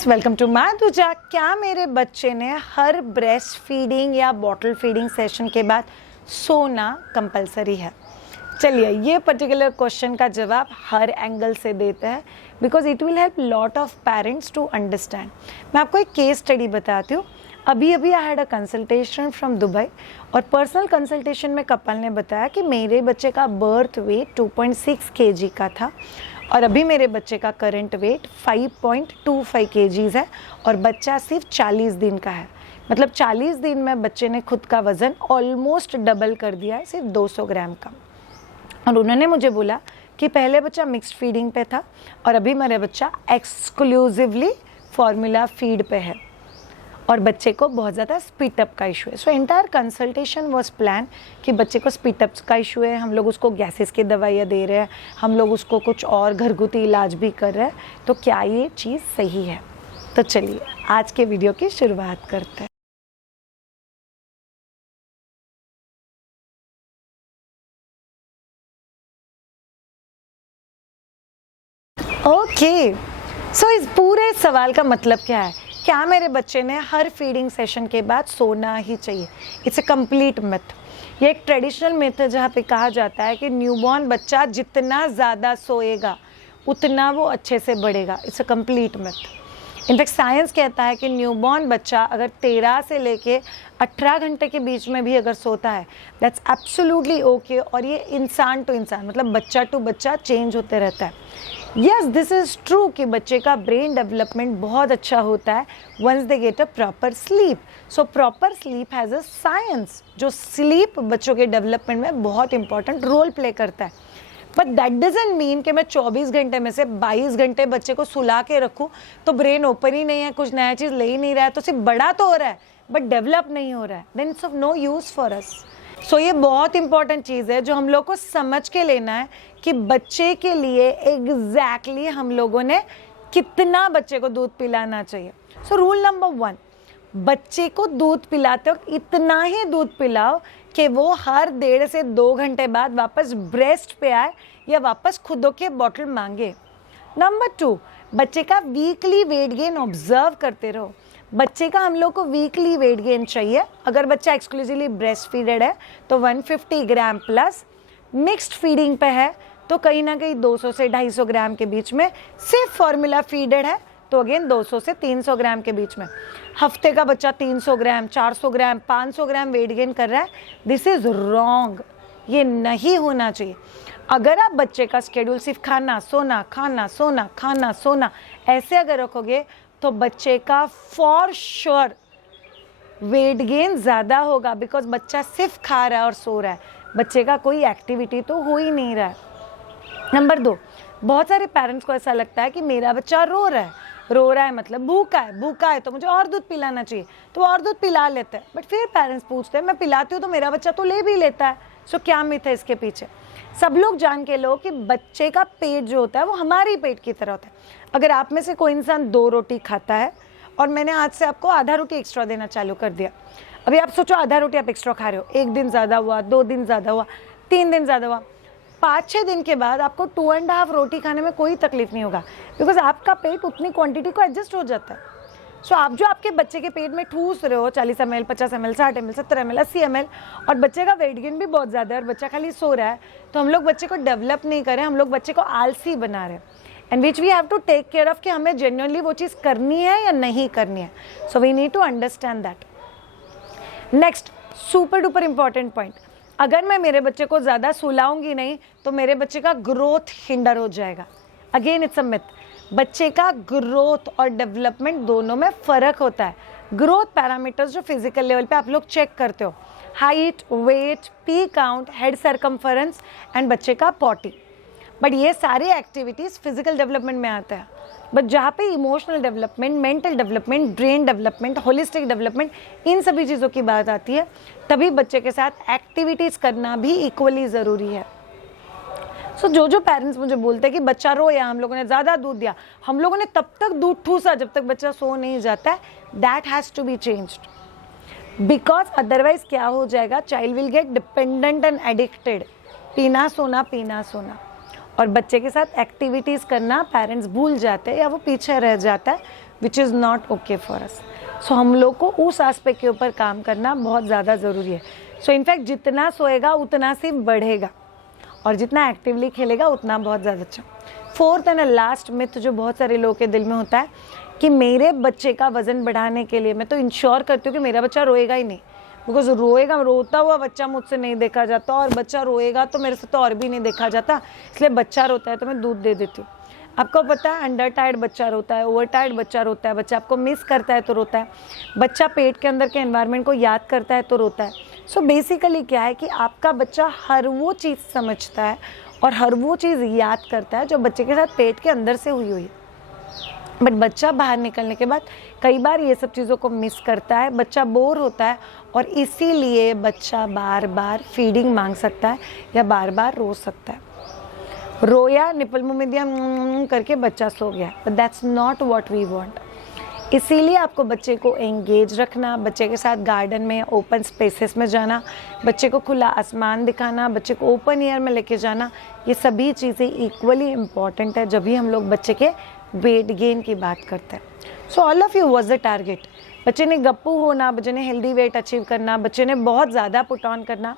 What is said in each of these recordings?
Welcome to माधुजा। क्या मेरे बच्चे ने हर ब्रेस्ट फीडिंग या बॉटल फीडिंग सेशन के बाद सोना कंपलसरी है? चलिए ये पर्टिकुलर क्वेश्चन का जवाब हर एंगल से देते हैं because it will help lot of parents to understand. मैं आपको एक केस स्टडी बताती हूँ। अभी I had a consultation from Dubai और पर्सनल कंसल्टेशन में कपल ने बताया कि मेरे बच्चे का बर्थ वेट 2.6 kg का था और अभी मेरे बच्चे का करंट वेट 5.25 kgs है और बच्चा सिर्फ 40 दिन का है। मतलब 40 दिन में बच्चे ने खुद का वज़न ऑलमोस्ट डबल कर दिया है, सिर्फ 200 ग्राम का। और उन्होंने मुझे बोला कि पहले बच्चा मिक्स्ड फीडिंग पे था और अभी मेरा बच्चा एक्सक्लूसिवली फॉर्मूला फीड पे है और बच्चे को बहुत ज़्यादा स्पीटअप का इशू है। So entire consultation was plan कि बच्चे को स्पीटअप का इशू है, हम लोग उसको गैसेस की दवाइयाँ दे रहे हैं, हम लोग उसको कुछ और घरगुती इलाज भी कर रहे हैं, तो क्या ये चीज़ सही है? तो चलिए आज के वीडियो की शुरुआत करते हैं। ओके, सो इस पूरे सवाल का मतलब क्या है? क्या मेरे बच्चे ने हर फीडिंग सेशन के बाद सोना ही चाहिए? It's a complete myth. ये एक ट्रेडिशनल मिथ है जहाँ पे कहा जाता है कि न्यूबॉर्न बच्चा जितना ज़्यादा सोएगा उतना वो अच्छे से बढ़ेगा। It's a complete myth. In fact science कहता है कि न्यूबॉर्न बच्चा अगर 13 से लेके 18 घंटे के बीच में भी अगर सोता है दैट्स एब्सोल्युटली ओके। और ये इंसान टू इंसान मतलब बच्चा टू बच्चा चेंज होते रहता है। यस, दिस इज़ ट्रू कि बच्चे का ब्रेन डेवलपमेंट बहुत अच्छा होता है once they get a proper sleep. So proper sleep has a science. जो स्लीप बच्चों के डेवलपमेंट में बहुत इंपॉर्टेंट रोल प्ले करता है। बट दैट डजंट मीन कि मैं 24 घंटे में से 22 घंटे बच्चे को सुला के रखूँ तो ब्रेन ओपन ही नहीं है, कुछ नया चीज़ ले ही नहीं रहा है, तो सिर्फ बड़ा तो हो रहा है बट डेवलप नहीं हो रहा है, then it's of no use for us. So ये बहुत इंपॉर्टेंट चीज़ है जो हम लोग को समझ के लेना है कि बच्चे के लिए एग्जैक्टली हम लोगों ने कितना बच्चे को दूध पिलाना चाहिए। सो रूल नंबर 1, बच्चे को दूध पिलाते वक्त इतना ही दूध पिलाओ कि वो हर 1.5 से 2 घंटे बाद वापस ब्रेस्ट पे आए या वापस खुद के बॉटल मांगे। नंबर 2, बच्चे का वीकली वेट गेन ऑब्जर्व करते रहो। बच्चे का हम लोग को वीकली वेट गेन चाहिए। अगर बच्चा एक्सक्लूसिवली ब्रेस्ट फीडेड है तो 150 ग्राम प्लस, मिक्स्ड फीडिंग पे है तो कहीं ना कहीं 200 से 250 ग्राम के बीच में, सिर्फ फॉर्मूला फीडेड है तो अगेन 200 से 300 ग्राम के बीच में। हफ्ते का बच्चा 300 ग्राम, 400 ग्राम, 500 ग्राम वेट गेन कर रहा है, दिस इज रॉन्ग। ये नहीं होना चाहिए। अगर आप बच्चे का स्केड्यूल सिर्फ खाना सोना खाना सोना खाना सोना ऐसे अगर रखोगे तो बच्चे का फॉर श्योर वेट गेन ज़्यादा होगा बिकॉज बच्चा सिर्फ खा रहा है और सो रहा है, बच्चे का कोई एक्टिविटी तो हो ही नहीं रहा है। नंबर 2, बहुत सारे पेरेंट्स को ऐसा लगता है कि मेरा बच्चा रो रहा है मतलब भूखा है तो मुझे और दूध पिलाना चाहिए, तो और दूध पिला लेते हैं। बट फिर पेरेंट्स पूछते हैं मैं पिलाती हूँ तो मेरा बच्चा तो ले भी लेता है। सो क्या मिथ है इसके पीछे? सब लोग जान के लो कि बच्चे का पेट जो होता है वो हमारी पेट की तरह होता है। अगर आप में से कोई इंसान 2 रोटी खाता है और मैंने आज से आपको आधा रोटी एक्स्ट्रा देना चालू कर दिया, अभी आप सोचो आधा रोटी आप एक्स्ट्रा खा रहे हो, 1 दिन ज़्यादा हुआ, 2 दिन ज़्यादा हुआ, 3 दिन ज़्यादा हुआ, 5-6 दिन के बाद आपको 2.5 रोटी खाने में कोई तकलीफ नहीं होगा बिकॉज आपका पेट उतनी क्वांटिटी को एडजस्ट हो जाता है। सो आप जो आपके बच्चे के पेट में ठूस रहे हो 40 ml, 50 ml, 60 ml, 70 ml, 80 ml और बच्चे का वेट गेन भी बहुत ज़्यादा है और बच्चा खाली सो रहा है, तो हम लोग बच्चे को डेवलप नहीं कर रहे, हम लोग बच्चे को आलसी बना रहे हैं। And which we have to take care of कि हमें जेन्युइनली वो चीज़ करनी है या नहीं करनी है। So we need to understand that. Next super duper important point, अगर मैं मेरे बच्चे को ज़्यादा सुलाऊंगी नहीं तो मेरे बच्चे का ग्रोथ हिंडर हो जाएगा। Again it's a myth. बच्चे का ग्रोथ और डेवलपमेंट दोनों में फ़र्क होता है। ग्रोथ पैरामीटर्स जो फिजिकल लेवल पे आप लोग चेक करते हो, height, weight, pee count, head circumference and बच्चे का पॉटी, बट ये सारे एक्टिविटीज़ फिजिकल डेवलपमेंट में आते हैं। बट जहाँ पे emotional development, mental development, brain development, holistic development, इन सभी चीज़ों की बात आती है, तभी बच्चे के साथ एक्टिविटीज़ करना भी इक्वली ज़रूरी है। सो जो पेरेंट्स मुझे बोलते हैं कि बच्चा रोया, हम लोगों ने ज़्यादा दूध दिया, हम लोगों ने तब तक दूध ठूसा जब तक बच्चा सो नहीं जाता है, that has to be changed because otherwise क्या हो जाएगा, child will get dependent and addicted. पीना सोना और बच्चे के साथ एक्टिविटीज़ करना पेरेंट्स भूल जाते हैं या वो पीछे रह जाता है which is not okay for us. So हम लोग को उस एस्पेक्ट के ऊपर काम करना बहुत ज़्यादा ज़रूरी है। सो इनफैक्ट जितना सोएगा उतना सिर्फ बढ़ेगा, और जितना एक्टिवली खेलेगा उतना बहुत ज़्यादा अच्छा। फोर्थ एंड लास्ट मिथ जो बहुत सारे लोगों के दिल में होता है कि मेरे बच्चे का वज़न बढ़ाने के लिए मैं तो इंश्योर करती हूँ कि मेरा बच्चा रोएगा ही नहीं, बिकॉज रोता हुआ बच्चा मुझसे नहीं देखा जाता, और बच्चा रोएगा तो मेरे से तो और भी नहीं देखा जाता, इसलिए बच्चा रोता है तो मैं दूध दे देती हूँ। आपको पता है अंडर टायर्ड बच्चा रोता है, ओवर टायर्ड बच्चा रोता है, बच्चा आपको मिस करता है तो रोता है, बच्चा पेट के अंदर के एनवायरनमेंट को याद करता है तो रोता है। सो बेसिकली क्या है कि आपका बच्चा हर वो चीज़ समझता है और हर वो चीज़ याद करता है जो बच्चे के साथ पेट के अंदर से हुई है। बट बच्चा बाहर निकलने के बाद कई बार ये सब चीज़ों को मिस करता है, बच्चा बोर होता है, और इसीलिए बच्चा बार बार फीडिंग मांग सकता है या बार बार रो सकता है। रोया, निपल मुँह में दिया, करके बच्चा सो गया, but that's not what we want. इसीलिए आपको बच्चे को एंगेज रखना, बच्चे के साथ गार्डन में, ओपन स्पेसेस में जाना, बच्चे को खुला आसमान दिखाना, बच्चे को ओपन एयर में लेके जाना, ये सभी चीज़ें इक्वली इम्पॉर्टेंट है जब भी हम लोग बच्चे के वेट गेन की बात करते हैं। So all of you was the target. बच्चे ने गप्पू होना, बच्चे ने हेल्दी वेट अचीव करना, बच्चे ने बहुत ज़्यादा पुट ऑन करना,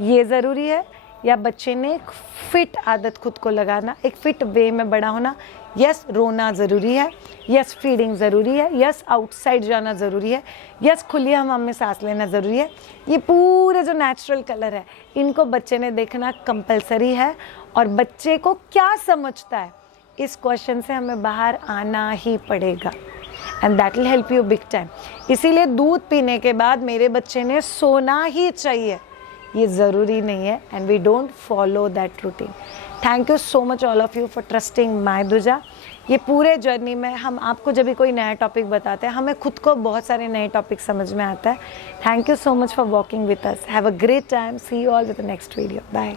ये ज़रूरी है, या बच्चे ने एक फिट आदत खुद को लगाना, एक फिट वे में बड़ा होना। यस, रोना ज़रूरी है, यस फीडिंग ज़रूरी है, यस आउटसाइड जाना ज़रूरी है, यस खुली हवा में सांस लेना ज़रूरी है। ये पूरे जो नेचुरल कलर है इनको बच्चे ने देखना कंपलसरी है, और बच्चे को क्या समझता है इस क्वेश्चन से हमें बाहर आना ही पड़ेगा, and that will help you big time. इसीलिए दूध पीने के बाद मेरे बच्चे ने सोना ही चाहिए, ये ज़रूरी नहीं है, and we don't follow that routine. Thank you so much all of you for trusting my दूजा। ये पूरे जर्नी में हम आपको जब भी कोई नया टॉपिक बताते हैं, हमें खुद को बहुत सारे नए टॉपिक समझ में आता है। Thank you so much for walking with us. Have a great time. See you all with the next video. Bye.